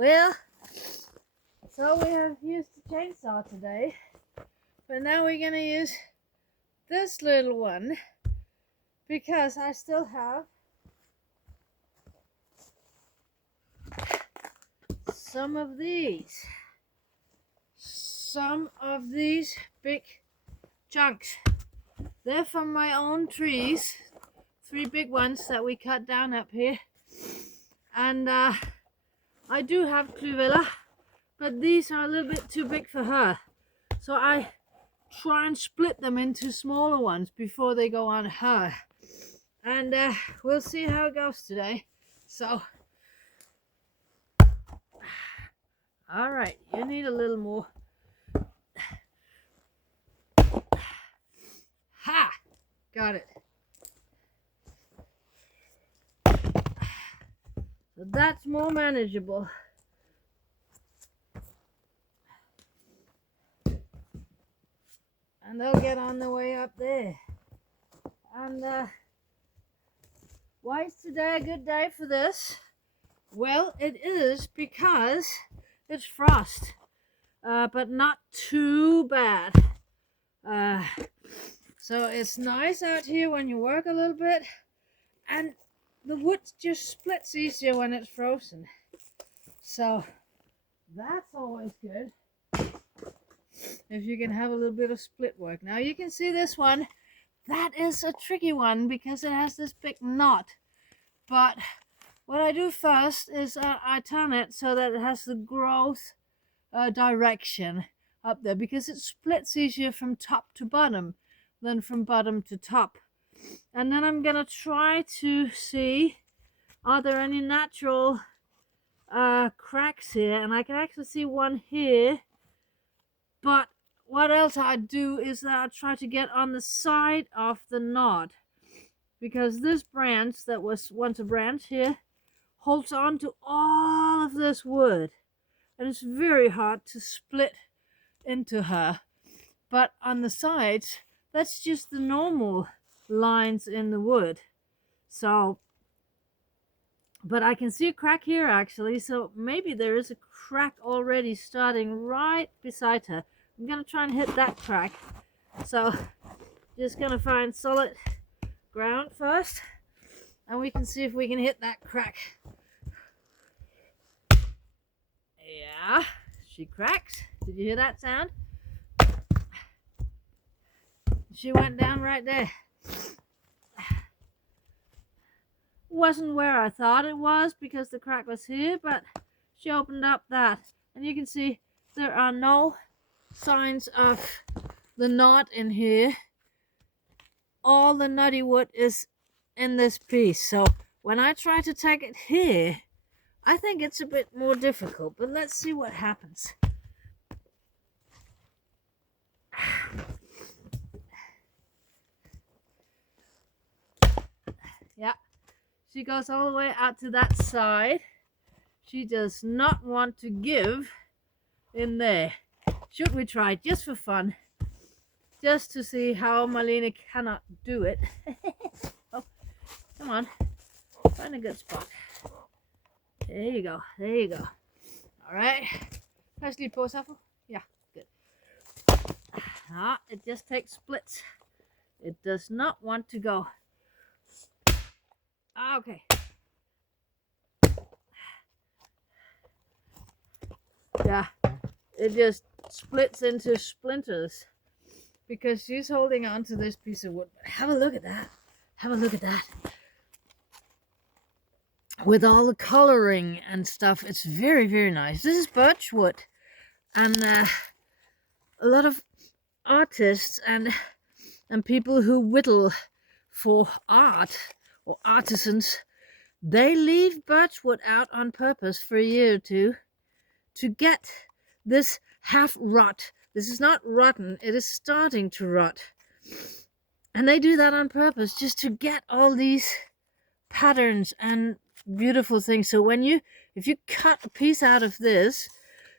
Well, so we have used the chainsaw today, but now we're gonna use this little one because I still have some of these big chunks. They're from my own trees, 3 big ones that we cut down up here. And I do have KlyvElla, but these are a little bit too big for her. So I try and split them into smaller ones before they go on her. And we'll see how it goes today. So, all right, you need a little more. Ha! Got it. So that's more manageable. And they'll get on the way up there. And why is today a good day for this? Well, it is because it's frost, but not too bad. So it's nice out here when you work a little bit, and the wood just splits easier when it's frozen. So that's always good if you can have a little bit of split work. Now you can see this one, that is a tricky one because it has this big knot. But what I do first is I turn it so that it has the growth direction up there, because it splits easier from top to bottom than from bottom to top. And then I'm gonna try to see, are there any natural cracks here? And I can actually see one here. But what else I do is that I try to get on the side of the knot, because this branch that was once a branch here holds on to all of this wood, and it's very hard to split into her. But on the sides, that's just the normal lines in the wood. So, but I can see a crack here actually, so maybe there is a crack already starting right beside her. I'm gonna try and hit that crack. So just gonna find solid ground first, and we can see if we can hit that crack. Yeah, she cracks. Did you hear that sound? She went down right there. Wasn't where I thought it was because the crack was here, but she opened up that, and you can see there are no signs of the knot in here. All the nutty wood is in this piece. So when I try to take it here, I think it's a bit more difficult, but let's see what happens. Yeah, she goes all the way out to that side. She does not want to give in there. Should we try just for fun? Just to see how Marlene cannot do it. Oh, come on. Find a good spot. There you go. There you go. All right. Press lige på, Safo. Yeah, good. It just takes splits. It does not want to go. Okay. Yeah, it just splits into splinters because she's holding on to this piece of wood. But have a look at that. Have a look at that. With all the coloring and stuff, it's very, very nice. This is birch wood, and a lot of artists and people who whittle for art or artisans, they leave birchwood out on purpose for a year or two to get this half rot. This is not rotten, it is starting to rot. And they do that on purpose just to get all these patterns and beautiful things. So if you cut a piece out of this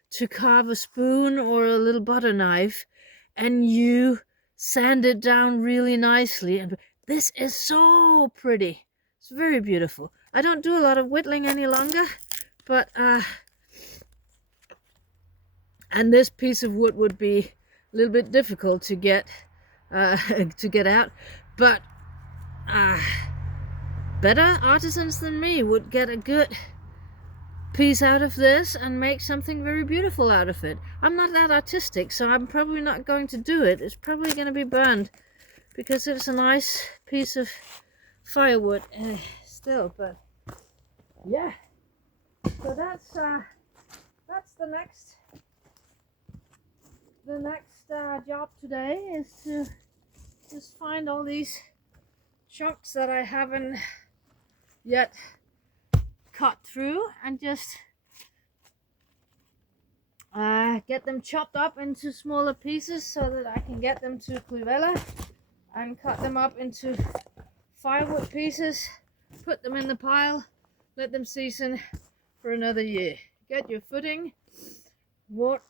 to carve a spoon or a little butter knife, and you sand it down really nicely, and this is so pretty. It's very beautiful. I don't do a lot of whittling any longer, but And this piece of wood would be a little bit difficult to get out, but better artisans than me would get a good piece out of this and make something very beautiful out of it. I'm not that artistic, so I'm probably not going to do it. It's probably going to be burned because it's a nice piece of firewood still, but yeah. So that's the next job today, is to just find all these chunks that I haven't yet cut through and just get them chopped up into smaller pieces so that I can get them to KlyvElla and cut them up into firewood pieces, put them in the pile, let them season for another year. Get your footing. What?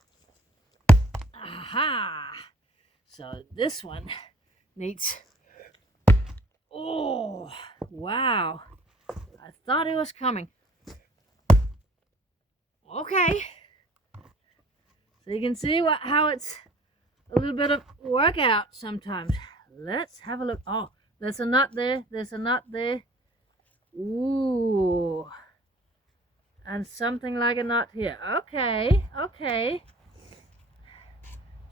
Aha! So this one needs, oh wow, I thought it was coming. Okay, so you can see how it's a little bit of workout sometimes. Let's have a look. Oh, there's a nut there, there's a nut there. Ooh, and something like a nut here. Okay, okay.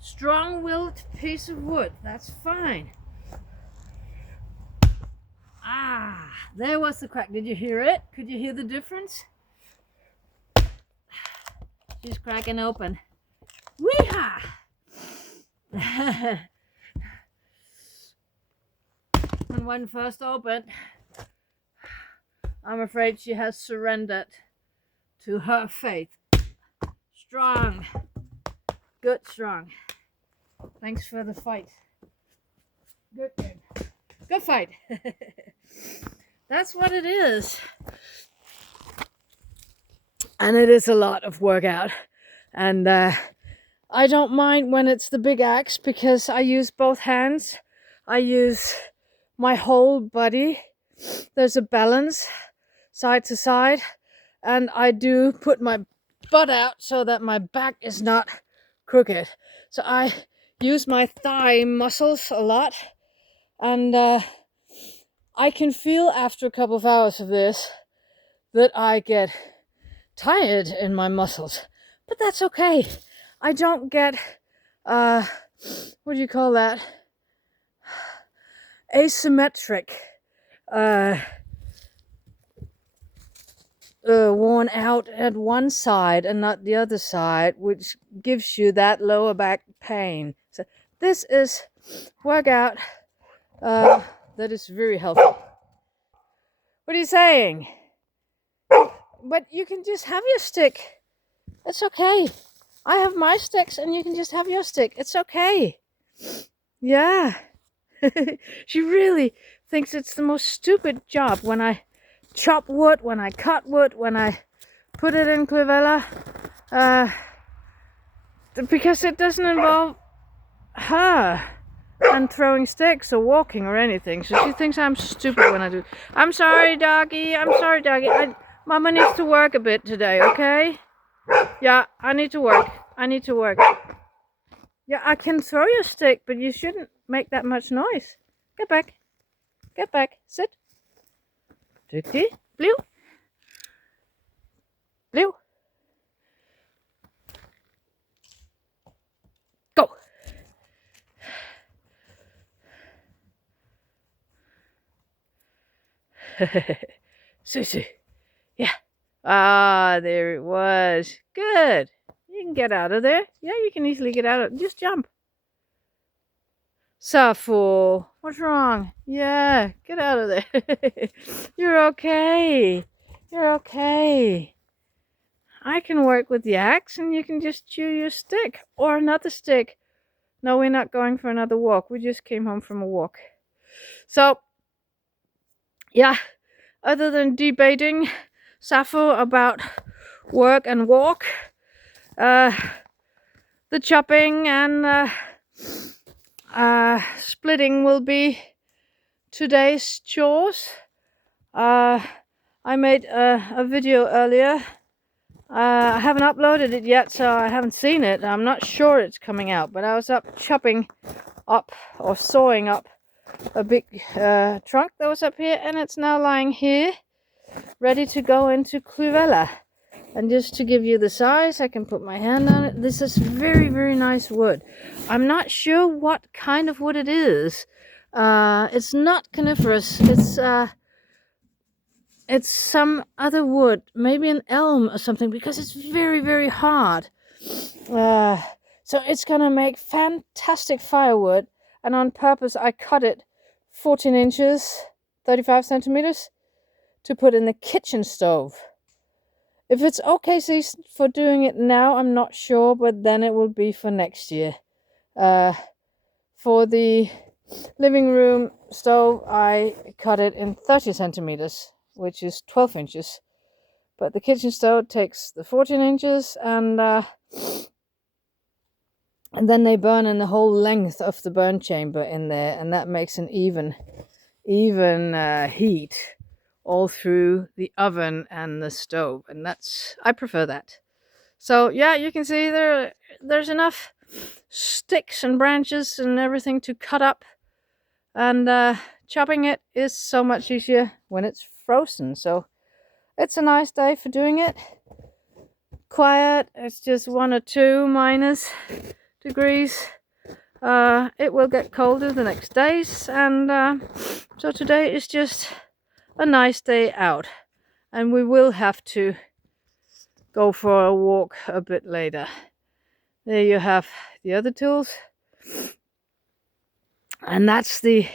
Strong-willed piece of wood, that's fine. Ah, there was the crack. Did you hear it? Could you hear the difference? She's cracking open. Wihh! And when first opened, I'm afraid she has surrendered to her fate. Strong. Good, strong. Thanks for the fight. Good, good. Good fight. That's what it is. And it is a lot of workout. And I don't mind when it's the big axe because I use both hands. I use my whole body. There's a balance side to side. And I do put my butt out so that my back is not crooked. So I use my thigh muscles a lot. And I can feel after a couple of hours of this that I get tired in my muscles, but that's okay. I don't get what do you call that, asymmetric worn out at one side and not the other side, which gives you that lower back pain. So this is workout that is very healthy. What are you saying? But you can just have your stick. It's okay. I have my sticks and you can just have your stick. It's okay. Yeah. She really thinks it's the most stupid job when I chop wood, when I cut wood, when I put it in KlyvElla. Because it doesn't involve her and throwing sticks or walking or anything. So she thinks I'm stupid when I do. I'm sorry, doggy. I'm sorry, doggy. Mama needs to work a bit today, okay? Yeah, I need to work. I need to work. Yeah, I can throw your stick, but you shouldn't make that much noise. Get back. Get back. Sit. Duktig. Blue. Blue. Go. Susu. Yeah. Ah, there it was. Good. You can get out of there. Yeah, you can easily get out of it. Just jump. Safo, what's wrong? Yeah, get out of there. You're okay. You're okay. I can work with the axe and you can just chew your stick or another stick. No, we're not going for another walk. We just came home from a walk. So, yeah, other than debating Safo about work and walk, the chopping and splitting will be today's chores. I made a video earlier I haven't uploaded it yet, so I haven't seen it. I'm not sure it's coming out, but I was up chopping up or sawing up a big trunk that was up here, and it's now lying here ready to go into KlyvElla. And just to give you the size, I can put my hand on it. This is very, very nice wood. I'm not sure what kind of wood it is. It's not coniferous. It's some other wood, maybe an elm or something, because it's very, very hard. So it's gonna make fantastic firewood. And on purpose, I cut it 14 inches, 35 centimeters, to put in the kitchen stove. If it's okay for doing it now, I'm not sure, but then it will be for next year. For the living room stove, I cut it in 30 centimeters, which is 12 inches. But the kitchen stove takes the 14 inches, and then they burn in the whole length of the burn chamber in there, and that makes an even heat all through the oven and the stove, and I prefer that. So yeah, you can see there's enough sticks and branches and everything to cut up, and chopping it is so much easier when it's frozen. So it's a nice day for doing it. Quiet. It's just 1 or 2 minus degrees. It will get colder the next days, and so today is just a nice day out, and we will have to go for a walk a bit later. There you have the other tools, and that's the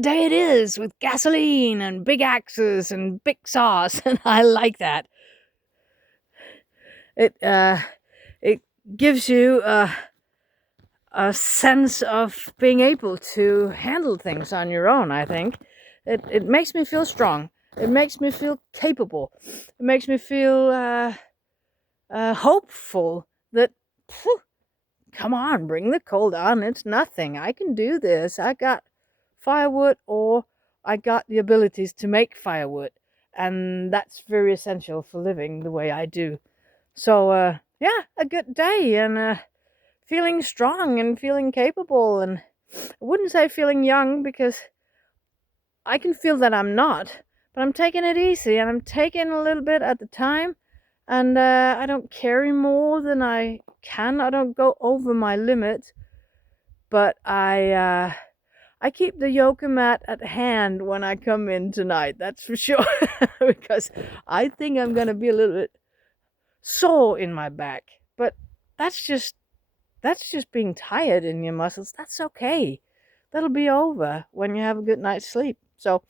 day it is, with gasoline and big axes and big saws, and I like that. It gives you a sense of being able to handle things on your own. I think it makes me feel strong. It makes me feel capable. It makes me feel hopeful that, come on, bring the cold on. It's nothing. I can do this. I got firewood, or I got the abilities to make firewood, and that's very essential for living the way I do. So yeah, a good day, and feeling strong and feeling capable, and I wouldn't say feeling young, because I can feel that I'm not, but I'm taking it easy, and I'm taking a little bit at the time, and I don't carry more than I can. I don't go over my limit, but I keep the yoga mat at hand when I come in tonight, that's for sure, because I think I'm gonna be a little bit sore in my back, but that's just being tired in your muscles. That's okay. That'll be over when you have a good night's sleep. So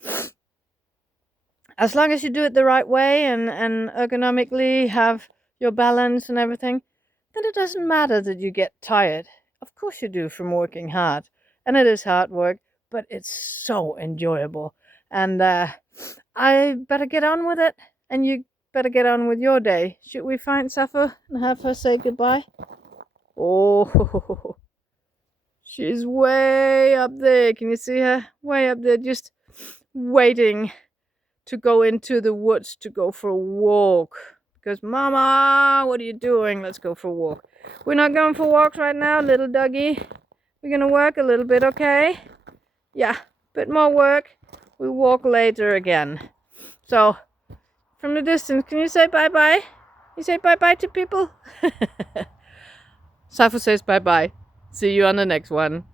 as long as you do it the right way, and ergonomically have your balance and everything, then it doesn't matter that you get tired. Of course you do, from working hard, and it is hard work, but it's so enjoyable. And I better get on with it, and you better get on with your day. Should we find Sappho and have her say goodbye? Oh, she's way up there. Can you see her? Way up there, just waiting to go into the woods to go for a walk. Because, Mama, what are you doing? Let's go for a walk. We're not going for walks right now, little doggy. We're going to work a little bit, okay? Yeah, bit more work. We walk later again. So, from the distance, can you say bye-bye? You say bye-bye to people? Sappho says bye-bye. See you on the next one.